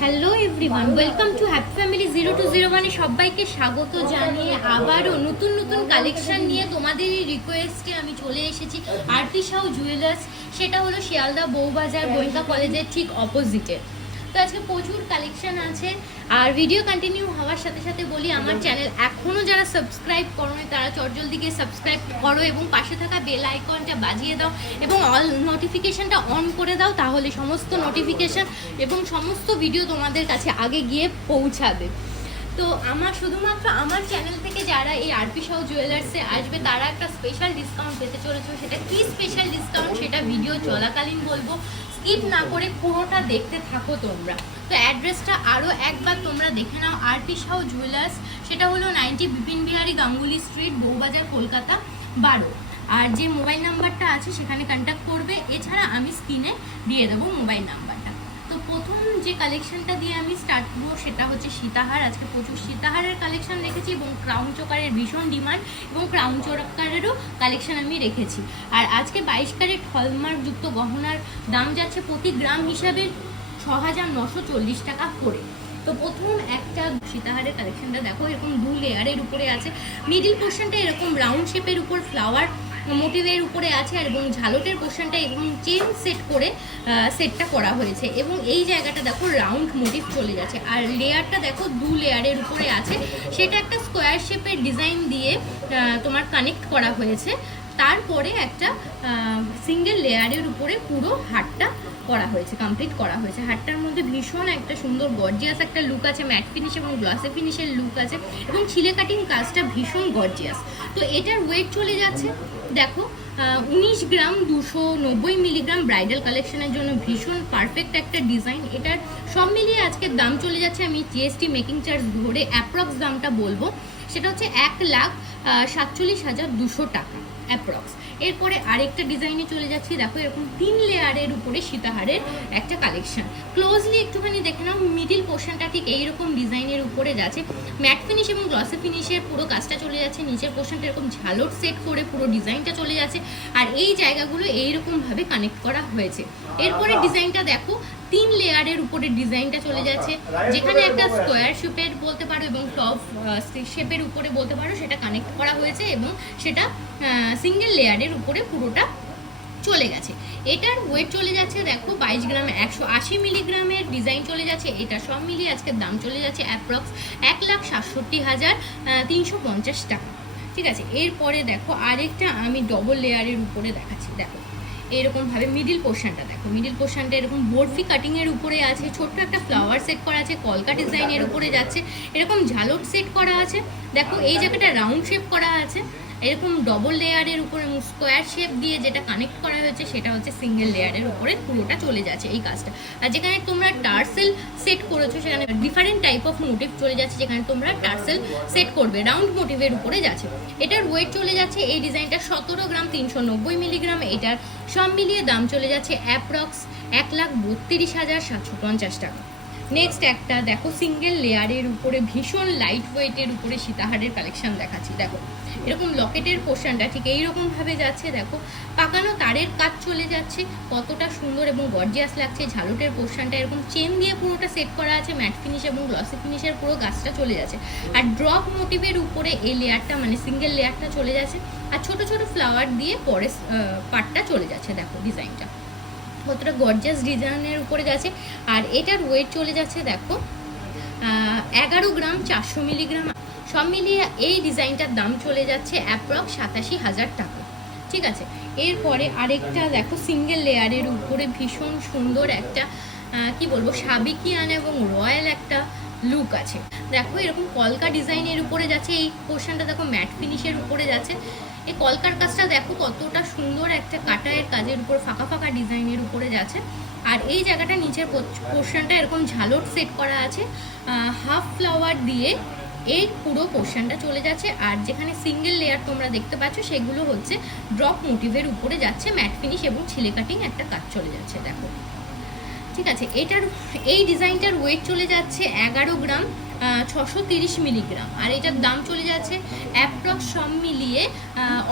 Hello everyone welcome to happy family zero two zero মানে সবাইকে স্বাগত জানিয়ে আবারও নতুন নতুন কালেকশন নিয়ে তোমাদের রিকোয়েস্টে আমি চলে এসেছি আরতি সাউ জুয়েলার্স সেটা হলো শিয়ালদা বউবাজার গোয়েন্দা কলেজের ঠিক অপোজিটে তো আজকে প্রচুর কালেকশন আছে। আর ভিডিও কন্টিনিউ হওয়ার সাথে সাথে বলি আমার চ্যানেল এখনও যারা সাবস্ক্রাইব করো তারা চটজলদি গিয়ে সাবস্ক্রাইব করো এবং পাশে থাকা বেল আইকনটা বাজিয়ে দাও এবং অল নোটিফিকেশানটা অন করে দাও তাহলে সমস্ত নোটিফিকেশন এবং সমস্ত ভিডিও তোমাদের কাছে আগে গিয়ে পৌঁছাবে। তো আমার শুধুমাত্র আমার চ্যানেল থেকে যারা এই আরপি সাউ জুয়েলার্সে আসবে, তারা একটা স্পেশাল ডিসকাউন্ট পেতে চলেছে। সেটা কি স্পেশাল ডিসকাউন্ট সেটা ভিডিও চলাকালীন বলব। স্কিপ না করে পুরোটা দেখতে থাকো তোমরা। তো অ্যাড্রেসটা আরও একবার তোমরা দেখে নাও। আরপি সাউ জুয়েলার্স সেটা হলো নাইনটি বিপিন বিহারী গাঙ্গুলি স্ট্রিট বউবাজার, কলকাতা, বারো। আর যে মোবাইল নাম্বারটা আছে, সেখানে কন্ট্যাক্ট করবে। এছাড়া আমি স্ক্রিনে দিয়ে দেবো মোবাইল নাম্বারটা যে কালেকশনটা দিয়ে আমি স্টার্ট করব সেটা হচ্ছে সীতাহার। আজকে প্রচুর সীতাহারের কালেকশন রেখেছি এবং ক্রাউন চোকারের ভীষণ ডিমান্ড এবং ক্রাউন চোকারেরও কালেকশন আমি রেখেছি। আর আজকে বাইশ ক্যারেট হলমার্ক যুক্ত গহনার দাম যাচ্ছে প্রতি গ্রাম হিসাবে ছ হাজার নশো চল্লিশ টাকা করে। তো প্রথম একটা সীতাহারের কালেকশনটা দেখো, এরকম দু লেয়ারের উপরে আছে। মিডিল পোর্শনটা এরকম রাউন্ড শেপের উপর ফ্লাওয়ার মোটিভের উপরে আছে আর এবং ঝালটের পোর্শনটা এবং চেন সেট করে সেটটা করা হয়েছে। এবং এই জায়গাটা দেখো রাউন্ড মোটিভ চলে যাচ্ছে। আর লেয়ারটা দেখো দু লেয়ারের উপরে আছে। সেটা একটা স্কোয়ার শেপের ডিজাইন দিয়ে তোমার কানেক্ট করা হয়েছে। তারপরে একটা সিঙ্গেল লেয়ারের উপরে পুরো হাটটা করা হয়েছে কমপ্লিট করা হয়েছে। হাটটার মধ্যে ভীষণ একটা সুন্দর গর্জিয়াস একটা লুক আছে ম্যাট ফিনিশ এবং গ্লসে ফিনিশের লুক আছে এবং ছিলে কাটিং কাজটা ভীষণ গর্জিয়াস তো এটার ওয়েট চলে যাচ্ছে, দেখো উনিশ গ্রাম দুশো নব্বই মিলিগ্রাম ব্রাইডাল কালেকশনের জন্য ভীষণ পারফেক্ট একটা ডিজাইন এটার সব মিলিয়ে আজকের দাম চলে যাচ্ছে, আমি জিএসটি মেকিং চার্জ ধরে অ্যাপ্রক্স দামটা বলব। সেটা হচ্ছে এক লাখ সাতচল্লিশ হাজার দুশো টাকা। অ্যাপ্রক্স এরপরে আরেকটা ডিজাইনে চলে যাচ্ছি। দেখো, এরকম তিন লেয়ারের উপরে সীতাহারের একটা কালেকশন ক্লোজলি একটুখানি দেখে নাও মিডিল পোর্শনটা ঠিক এইরকম ডিজাইনের উপরে যাচ্ছে। ম্যাট ফিনিশ এবং গ্লসে ফিনিশের পুরো কাজটা চলে যাচ্ছে। নিচের পোর্শনটা এরকম ঝালট সেট করে পুরো ডিজাইনটা চলে যাচ্ছে। আর এই জায়গাগুলো এইরকমভাবে কানেক্ট করা হয়েছে। এরপরে ডিজাইনটা দেখো, তিন লেয়ারের উপরে ডিজাইনটা চলে যাচ্ছে। যেখানে একটা স্কোয়ার শেপের বলতে পারো এবং টপ শেপের উপরে বলতে পারো সেটা কানেক্ট করা হয়েছে এবং সেটা সিঙ্গেল লেয়ারের উপরে পুরোটা চলে গেছে। এটার ওয়েট চলে যাচ্ছে দেখো বাইশ গ্রাম একশো আশি মিলিগ্রামের ডিজাইন চলে যাচ্ছে, এটা সব মিলিয়ে আজকের দাম চলে যাচ্ছে অ্যাপ্রক্স এক লাখ সাতষট্টি হাজার তিনশো পঞ্চাশ টাকা। ঠিক আছে, এরপরে দেখো আরেকটা আমি ডবল লেয়ারের উপরে দেখাচ্ছি। দেখো এরকমভাবে মিডিল পোর্শনটা দেখো। মিডিল পোর্শনটা এরকম বরফি কাটিংয়ের উপরে আছে, ছোট্ট একটা ফ্লাওয়ার সেট করা আছে, কলকা ডিজাইনের উপরে যাচ্ছে, এরকম ঝালট সেট করা আছে। দেখো, এই জায়গাটা রাউন্ড শেপ করা আছে। এরকম ডবল লেয়ারের উপরে স্কোয়ার শেপ দিয়ে যেটা কানেক্ট করা হয়েছে, সেটা হচ্ছে সিঙ্গেল লেয়ারের উপরে পুরোটা চলে যাচ্ছে এই কাজটা। আর যেখানে তোমরা টার্সেল সেট করেছ, সেখানে ডিফারেন্ট টাইপ অফ মোটিভ চলে যাচ্ছে, যেখানে তোমরা টার্সেল সেট করবে রাউন্ড মোটিভের উপরে যাচ্ছে। এটার ওয়েট চলে যাচ্ছে, এই ডিজাইনটা সতেরো গ্রাম, তিনশো নব্বই মিলিগ্রাম এটার সব মিলিয়ে দাম চলে যাচ্ছে অ্যাপ্রক্স এক লাখ বত্রিশ হাজার সাতশো পঞ্চাশ টাকা। নেক্সট একটা, দেখো সিঙ্গেল লেয়ারের উপরে, ভীষণ লাইট ওয়েটের উপরে সীতাহারের কালেকশন দেখাচ্ছি, দেখো। এরকম লকেটের পোর্শনটা ঠিক এইরকমভাবে যাচ্ছে, দেখো। পাকানো তারের কাজ চলে যাচ্ছে, কতটা সুন্দর এবং গর্জিয়াস লাগছে। ঝালটের পোর্শনটা এরকম চেন দিয়ে পুরোটা সেট করা আছে ম্যাট ফিনিশ এবং গ্লসি ফিনিশের পুরো গাছটা চলে যাচ্ছে। আর ড্রপ মোটিভের উপরে এই লেয়ারটা মানে সিঙ্গেল লেয়ারটা চলে যাচ্ছে। আর ছোট ছোট ফ্লাওয়ার দিয়ে পরে পার্টটা চলে যাচ্ছে, দেখো ডিজাইনটা কতটা গর্জাস ডিজাইনের উপরে যাচ্ছে। আর এটার ওয়েট চলে যাচ্ছে, দেখো এগারো গ্রাম চারশো মিলিগ্রাম সব মিলিয়ে এই ডিজাইনটার দাম চলে যাচ্ছে অ্যাপ্রক্স সাতাশি হাজার টাকা। ঠিক আছে? এরপরে আরেকটা, দেখো সিঙ্গেল লেয়ারের উপরে ভীষণ সুন্দর একটা কি বলব সাবিকিয়ান এবং রয়্যাল একটা লুক আছে। দেখো, এরকম কলকা ডিজাইনের উপরে যাচ্ছে, এই পোর্শনটা দেখো ম্যাট ফিনিশের উপরে যাচ্ছে। এই কলকার কাজটা দেখো কতটা সুন্দর একটা কাটায়ের কাজের উপর, ফাঁকা ফাঁকা ডিজাইনের উপরে যাচ্ছে। আর এই জায়গাটা নিচের পোর্শনটা এরকম ঝালট সেট করা আছে। হাফ ফ্লাওয়ার দিয়ে এই পুরো পোর্শনটা চলে যাচ্ছে। আর যেখানে সিঙ্গেল লেয়ার তোমরা দেখতে পাচ্ছ, সেগুলো হচ্ছে ড্রপ মোটিভের উপরে যাচ্ছে ম্যাট ফিনিশ এবং ছিলে কাটিং একটা কাজ চলে যাচ্ছে, দেখো। ঠিক আছে, এটার, এই ডিজাইনটার ওয়েট চলে যাচ্ছে এগারো গ্রাম ছশো তিরিশ মিলিগ্রাম। আর এটার দাম চলে যাচ্ছে অ্যাপ্রক্স সব মিলিয়ে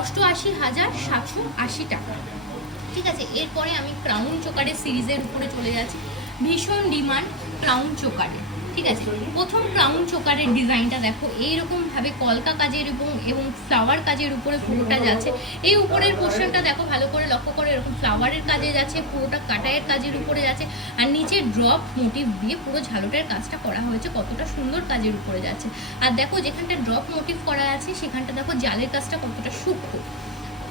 অষ্টআশি হাজার সাতশো আশি টাকা। ঠিক আছে, এরপরে আমি ক্রাউন চোকারের সিরিজের উপরে চলে যাচ্ছি। ভীষণ ডিমান্ড ক্রাউন চোকারে। ঠিক আছে? প্রথম ক্রাউন চোকারের ডিজাইনটা দেখো। এইরকম ভাবে কলকা কাজের এবং এবং ফ্লাওয়ার কাজের উপরে পুরোটা যাচ্ছে। এই উপরের পোর্শনটা দেখো, ভালো করে লক্ষ্য করে, এরকম ফ্লাওয়ারের কাজে যাচ্ছে, পুরোটা কাটায়ের কাজের উপরে যাচ্ছে। আর নিচে ড্রপ মোটিভ দিয়ে পুরো ঝালটের কাজটা করা হয়েছে, কতটা সুন্দর কাজের উপরে যাচ্ছে। আর দেখো, যেখানটা ড্রপ মোটিভ করা আছে, সেখানটা দেখো, জালের কাজটা কতটা সূক্ষ্ম।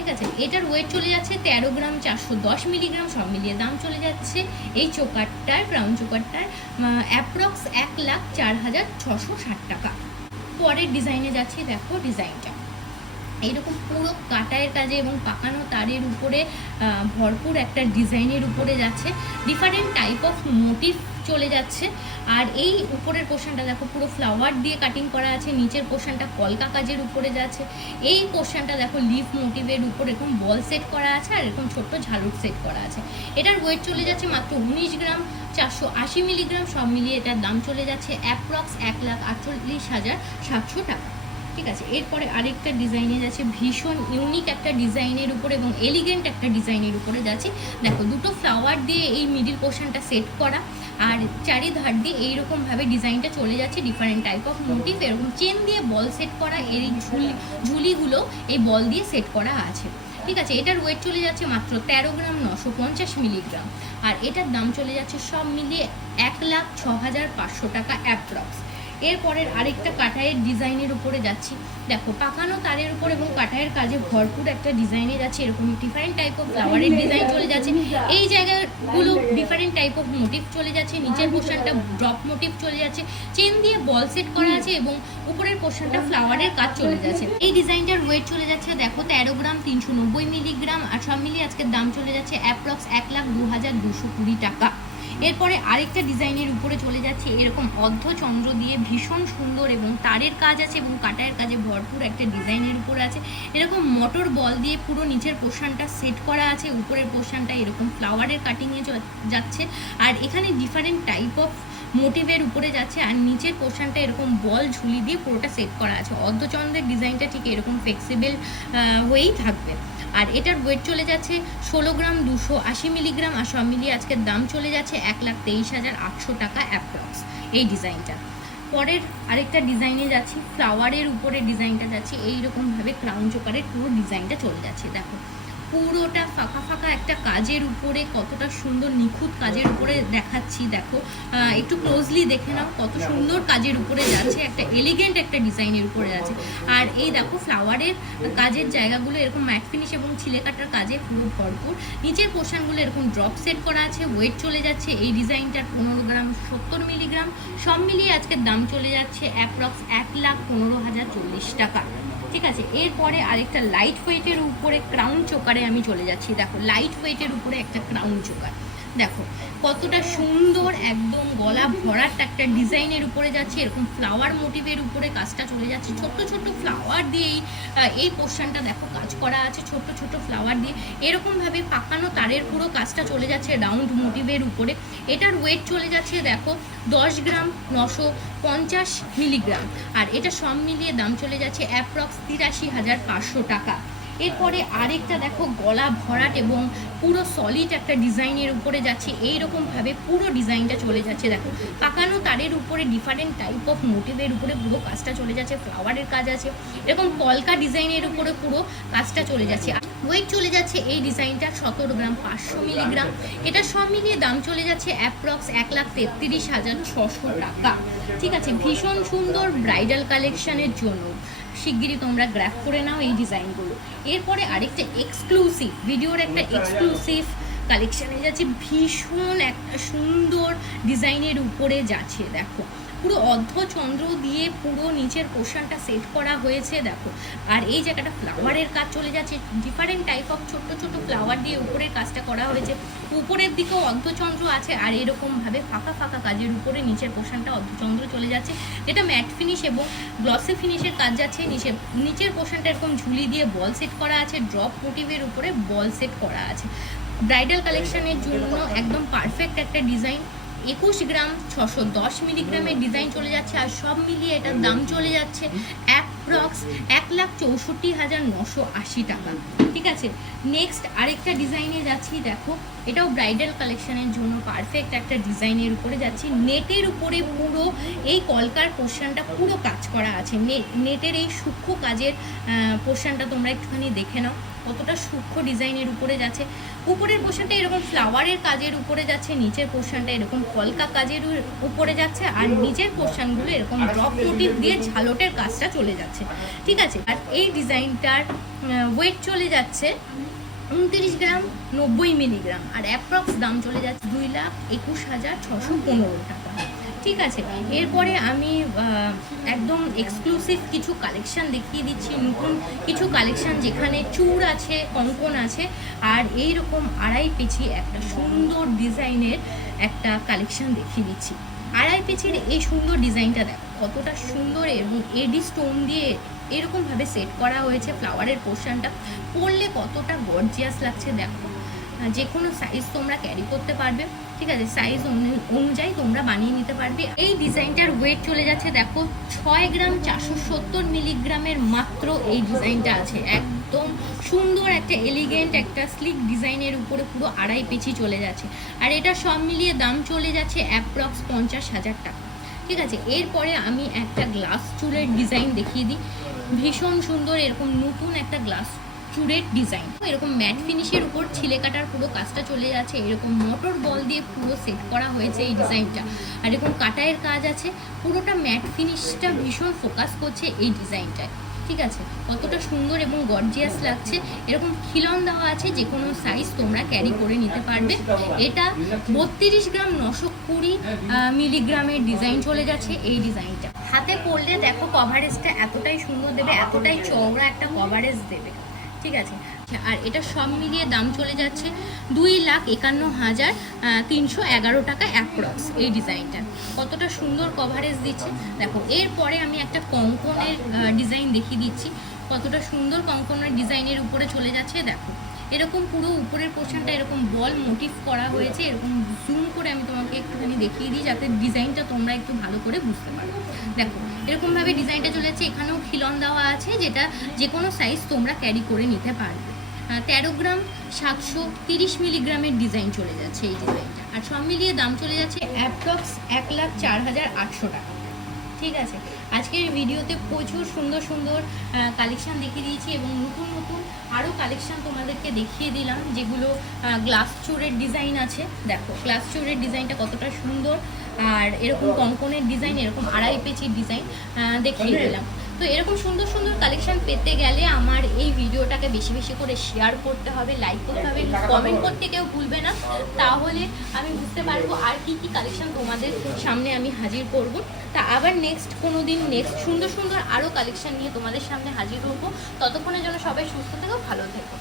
ঠিক আছে? এটার ওয়েট চলে যাচ্ছে তেরো গ্রাম চারশো দশ মিলিগ্রাম সব মিলিয়ে দাম চলে যাচ্ছে। এই চোকারটার ব্রাউন চোকারটার অ্যাপ্রক্স এক লাখ চার হাজার ছশো ষাট টাকা। পরের ডিজাইনে যাচ্ছি, দেখো ডিজাইনটা এইরকম পুরো কাটায়ের কাজে এবং পাকানো তারের উপরে ভরপুর একটা ডিজাইনের উপরে যাচ্ছে। ডিফারেন্ট টাইপ অফ মোটিভ চলে যাচ্ছে। আর এই উপরের পোর্শনটা দেখো, পুরো ফ্লাওয়ার দিয়ে কাটিং করা আছে, নিচের পোর্শনটা কলকা কাজের উপরে যাচ্ছে। এই পোর্শনটা দেখো লিফ মোটিভের উপর এরকম বল সেট করা আছে আর এরকম ছোট্ট ঝালুর সেট করা আছে। এটার ওয়েট চলে যাচ্ছে মাত্র উনিশ গ্রাম, চারশো আশি মিলিগ্রাম সব মিলিয়ে এটার দাম চলে যাচ্ছে অ্যাপ্রক্স এক লাখ আটচল্লিশ হাজার সাতশো টাকা। ঠিক আছে? এরপরে আরেকটা ডিজাইনে যাচ্ছে, ভীষণ ইউনিক একটা ডিজাইনের উপরে এবং এলিগেন্ট একটা ডিজাইনের উপরে যাচ্ছে। দেখো, দুটো ফ্লাওয়ার দিয়ে এই মিডিল পোর্শনটা সেট করা আর চারিধার দিয়ে এইরকমভাবে ডিজাইনটা চলে যাচ্ছে ডিফারেন্ট টাইপ অফ মোটিভ এরকম চেন দিয়ে বল সেট করা এই ঝুলি, ঝুলিগুলো এই বল দিয়ে সেট করা আছে। ঠিক আছে? এটার ওয়েট চলে যাচ্ছে মাত্র তেরো গ্রাম নশো পঞ্চাশ মিলিগ্রাম আর এটার দাম চলে যাচ্ছে সব মিলিয়ে এক লাখ ছ হাজার পাঁচশো টাকা অ্যাপ্রক্স এরপরের আরেকটা কাটায়ের ডিজাইনের উপরে যাচ্ছি। দেখো, পাকানো তারের উপর এবং কাটায়ের কাজে ভরপুর একটা ডিজাইনে যাচ্ছে। এরকম ডিফারেন্ট টাইপ অফ ফ্লাওয়ারের ডিজাইন চলে যাচ্ছে। এই জায়গাগুলো ডিফারেন্ট টাইপ অফ মোটিভ চলে যাচ্ছে। নিচের পোর্শনটা ড্রপ মোটিভ চলে যাচ্ছে। চেন দিয়ে বল সেট করা আছে এবং উপরের পোর্শনটা ফ্লাওয়ারের কাজ চলে যাচ্ছে। এই ডিজাইনটার ওয়েট চলে যাচ্ছে, দেখো, তেরো গ্রাম, তিনশো নব্বই মিলিগ্রাম আর সব মিলিয়ে আজকের দাম চলে যাচ্ছে অ্যাপ্রক্স এক লাখ দু হাজার দুশো কুড়ি টাকা। এরপরে আরেকটা ডিজাইনের উপরে চলে যাচ্ছে এরকম অর্ধচন্দ্র দিয়ে ভীষণ সুন্দর এবং তারের কাজ আছে এবং কাটায়ের কাজে ভরপুর একটা ডিজাইনের উপরে আছে। এরকম মোটর বল দিয়ে পুরো নিচের পোর্শনটা সেট করা আছে, উপরের পোর্শনটা এরকম ফ্লাওয়ারের কাটিংয়ে যাচ্ছে। আর এখানে ডিফারেন্ট টাইপ অফ মোটিভের উপরে যাচ্ছে আর নিচের পোর্শনটা এরকম বল ঝুলি দিয়ে পুরোটা সেট করা আছে। অর্ধচন্দ্রের ডিজাইনটা ঠিক এরকম ফ্লেক্সিবল হয়েই থাকবে। আর এটার ওয়েট চলে যাচ্ছে ষোলো গ্রাম দুশো আশি মিলিগ্রাম আর সব মিলিয়ে আজকের দাম চলে যাচ্ছে এক লাখ তেইশ হাজার আটশো টাকা অ্যাপ্রক্স এই ডিজাইনটা। পরের আরেকটা ডিজাইনে যাচ্ছি ফ্লাওয়ারের উপরে ডিজাইনটা যাচ্ছে, এইরকমভাবে ক্রাউন চোকারের পুরো ডিজাইনটা চলে যাচ্ছে, দেখো। পুরোটা ফাঁকা ফাঁকা একটা কাজের উপরে, কতটা সুন্দর নিখুঁত কাজের উপরে দেখাচ্ছি, দেখো। একটু ক্লোজলি দেখে নাও কত সুন্দর কাজের উপরে যাচ্ছে, একটা এলিগেন্ট একটা ডিজাইনের উপরে যাচ্ছে। আর এই দেখো ফ্লাওয়ারের কাজের জায়গাগুলো, এরকম ম্যাট ফিনিশ এবং ছিলে কাটার কাজে পুরো ভরপুর। নিচের পোর্শনগুলো এরকম ড্রপ সেট করা আছে ওয়েট চলে যাচ্ছে, এই ডিজাইনটার পনেরো গ্রাম, সত্তর মিলিগ্রাম সব মিলিয়ে আজকের দাম চলে যাচ্ছে অ্যাপ্রক্স এক লাখ পনেরো হাজার চল্লিশ টাকা। ঠিক আছে? এরপরে আরেকটা লাইট ওয়েটের উপরে ক্রাউন চোকারে আমি চলে যাচ্ছি। দেখো লাইট ওয়েটের উপরে একটা ক্রাউন চোকার দেখো, কতটা সুন্দর একদম গলা ভরাট একটা ডিজাইনের উপরে যাচ্ছে, এরকম ফ্লাওয়ার মোটিভের উপরে কাজটা চলে যাচ্ছে। ছোট্ট ছোট্ট ফ্লাওয়ার দিয়েই এই পোর্শনটা দেখো, কাজ করা আছে ছোট্ট ছোট্ট ফ্লাওয়ার দিয়ে। এরকমভাবে পাকানো তারের পুরো কাজটা চলে যাচ্ছে রাউন্ড মোটিভের উপরে। এটার ওয়েট চলে যাচ্ছে দেখো, দশ গ্রাম নশো পঞ্চাশ মিলিগ্রাম আর এটা সব মিলিয়ে দাম চলে যাচ্ছে অ্যাপ্রক্স তিরাশি হাজার পাঁচশো টাকা। এরপরে আরেকটা দেখো, গলা ভরাট এবং পুরো সলিড একটা ডিজাইনের উপরে যাচ্ছে। এইরকমভাবে পুরো ডিজাইনটা চলে যাচ্ছে দেখো। পাকানো তারের উপরে ডিফারেন্ট টাইপ অফ মোটিভের উপরে পুরো কাজটা চলে যাচ্ছে ফ্লাওয়ারের কাজ আছে এরকম কলকা ডিজাইনের উপরে পুরো কাজটা চলে যাচ্ছে। ওয়েট চলে যাচ্ছে এই ডিজাইনটা সতেরো গ্রাম, পাঁচশো মিলিগ্রাম। এটা সব মিলিয়ে দাম চলে যাচ্ছে অ্যাপ্রক্স এক লাখ তেত্রিশ হাজার ছশো টাকা। ঠিক আছে, ভীষণ সুন্দর ব্রাইডাল কালেকশনের জন্য। শিগগিরই তোমরা গ্র্যাপ করে নাও এই ডিজাইনগুলো। এরপরে আরেকটা এক্সক্লুসিভ ভিডিওর একটা এক্সক্লুসিভ কালেকশানে যাচ্ছে। ভীষণ একটা সুন্দর ডিজাইনের উপরে যাচ্ছে, দেখো। পুরো অর্ধচন্দ্র দিয়ে পুরো নিচের পোর্শনটা সেট করা হয়েছে, দেখো। আর এই জায়গাটা ফ্লাওয়ারের কাজ চলে যাচ্ছে। ডিফারেন্ট টাইপ অফ ছোট্ট ছোট ফ্লাওয়ার দিয়ে উপরের কাজটা করা হয়েছে। উপরের দিকেও অর্ধচন্দ্র আছে আর এরকমভাবে ফাঁকা ফাঁকা কাজের উপরে নিচের পোর্শনটা অর্ধচন্দ্র চলে যাচ্ছে। যেটা ম্যাট ফিনিশ এবং গ্লসি ফিনিশের কাজ যাচ্ছে। নিচে, নিচের পোর্শনটা এরকম ঝুলি দিয়ে বল সেট করা আছে। ড্রপ মোটিভের উপরে বল সেট করা আছে। ব্রাইডাল কালেকশনের জন্য একদম পারফেক্ট একটা ডিজাইন একুশ গ্রাম ছশো দশ মিলিগ্রামের ডিজাইন চলে যাচ্ছে আর সব মিলিয়ে এটার দাম চলে যাচ্ছে অ্যাপ্রক্স এক লাখ চৌষট্টি হাজার নশো আশি টাকা। ঠিক আছে? নেক্সট আরেকটা ডিজাইনে যাচ্ছি, দেখো। এটাও ব্রাইডাল কালেকশনের জন্য পারফেক্ট একটা ডিজাইনের উপরে যাচ্ছি। নেটের উপরে পুরো এই কলকার পোর্শনটা পুরো কাজ করা আছে। নেটের এই সূক্ষ্ম কাজের পোর্শনটা তোমরা একটুখানি দেখে নাও। কতটা সূক্ষ্ম ডিজাইনের উপরে যাচ্ছে। উপরের পোর্শনটা এরকম ফ্লাওয়ারের কাজের উপরে যাচ্ছে, নিচের পোর্শনটা এরকম কলকা কাজের উপরে যাচ্ছে, আর নিচের পোর্শনগুলো এরকম ড্রপ মোটিভ দিয়ে ঝালটের কাজটা চলে যাচ্ছে। ঠিক আছে? আর এই ডিজাইনটার ওয়েট চলে যাচ্ছে উনত্রিশ গ্রাম, নব্বই মিলিগ্রাম, আর অ্যাপ্রক্স দাম চলে যাচ্ছে দুই লাখ একুশ হাজার ছশো পনেরো টাকা। ঠিক আছে। এরপরে আমি একদম এক্সক্লুসিভ কিছু কালেকশন দেখিয়ে দিচ্ছি, নতুন কিছু কালেকশান যেখানে চূড় আছে, কঙ্কন আছে, আর এই রকম আড়াই পেছি একটা সুন্দর ডিজাইনের একটা কালেকশন দেখিয়ে দিচ্ছি। আড়াই পেছির এই সুন্দর ডিজাইনটা দেখো, কতটা সুন্দর এবং এডি স্টোন দিয়ে এরকমভাবে সেট করা হয়েছে ফ্লাওয়ারের পোর্শনটা পরলে কতটা গর্জিয়াস লাগছে দেখো। যে কোনো সাইজ তোমরা ক্যারি করতে পারবে, ঠিক আছে? সাইজ অনুযায়ী তোমরা বানিয়ে নিতে পারবে। এই ডিজাইনটার ওয়েট চলে যাচ্ছে, দেখো, ছয় গ্রাম চারশো সত্তর মিলিগ্রামের মাত্র এই ডিজাইনটা আছে। একদম সুন্দর একটা এলিগেন্ট একটা স্লিক ডিজাইনের উপরে পুরো আড়াই পেছি চলে যাচ্ছে। আর এটা সব মিলিয়ে দাম চলে যাচ্ছে অ্যাপ্রক্স পঞ্চাশ হাজার টাকা। ঠিক আছে? এরপরে আমি একটা গ্লাস চুলের ডিজাইন দেখিয়ে দিই। ভীষণ সুন্দর, এরকম নতুন একটা গ্লাস চুড়ের ডিজাইন। এরকম ম্যাট ফিনিশের উপর ছিলে কাটার পুরো কাজটা চলে যাচ্ছে। এরকম মোটর বল দিয়ে পুরো সেট করা হয়েছে এই ডিজাইনটা। আর এরকম কাটায়ের কাজ আছে। পুরোটা ম্যাট ফিনিশটা ভীষণ ফোকাস করছে এই ডিজাইনটায়। ঠিক আছে? কতটা সুন্দর এবং গর্জিয়াস লাগছে। এরকম খিলন দেওয়া আছে, যে কোনো সাইজ তোমরা ক্যারি করে নিতে পারবে। এটা বত্রিশ গ্রাম নশো কুড়ি মিলিগ্রামের ডিজাইন চলে যাচ্ছে এই ডিজাইনটা। হাতে পরলে দেখো কভারেজটা এতটাই সুন্দর দেবে, এতটাই চওড়া একটা কভারেজ দেবে। ঠিক আছে? আর এটা সব মিলিয়ে দাম চলে যাচ্ছে দুই লাখ একান্ন হাজার তিনশো এগারো টাকা অ্যাপ্রক্স এই ডিজাইনটা। কতটা সুন্দর কভারেজ দিচ্ছে। দেখো, এরপরে আমি একটা কঙ্কনের ডিজাইন দেখিয়ে দিচ্ছি। কতটা সুন্দর কঙ্কনের ডিজাইনের উপরে চলে যাচ্ছে, দেখো। এরকম পুরো উপরের পোর্শনটা এরকম বল মোটিভ করা হয়েছে, এরকম জুম করে আমি তোমাকে একটুখানি দেখিয়ে দিই, যাতে ডিজাইনটা তোমরা একটু ভালো করে বুঝতে পারো। দেখো এরকমভাবে ডিজাইনটা চলে যাচ্ছে। এখানেও খিলন দেওয়া আছে, যেটা যে কোনো সাইজ তোমরা ক্যারি করে নিতে পারবে। তেরো গ্রাম, সাতশো তিরিশ মিলিগ্রামের ডিজাইন চলে যাচ্ছে এই ডিজাইনটা আর সব মিলিয়ে দাম চলে যাচ্ছে অ্যাপ্রক্স এক লাখ চার হাজার আটশো টাকা। ঠিক আছে? আজকের ভিডিওতে প্রচুর সুন্দর সুন্দর কালেকশান দেখিয়ে দিয়েছি এবং নতুন নতুন আরও কালেকশান তোমাদেরকে দেখিয়ে দিলাম, যেগুলো গ্লাস চোরের ডিজাইন আছে। দেখো গ্লাস চোরের ডিজাইনটা কতটা সুন্দর আর এরকম কঙ্কনের ডিজাইন এরকম আড়াই পেচির ডিজাইন দেখিয়ে দিলাম। তো এরকম সুন্দর সুন্দর কালেকশন পেতে গেলে আমার এই ভিডিওটাকে বেশি বেশি করে শেয়ার করতে হবে লাইক করতে হবে কমেন্ট করতে কেউ ভুলবে না। তাহলে আমি বুঝতে পারব আর কি কি কালেকশন তোমাদের সামনে আমি হাজির করব। তা আবার নেক্সট কোনো দিন নেক্সট সুন্দর সুন্দর আরও কালেকশন নিয়ে তোমাদের সামনে হাজির করব ততক্ষণের জন্য সবাই সুস্থ থেকো ভালো থেকো।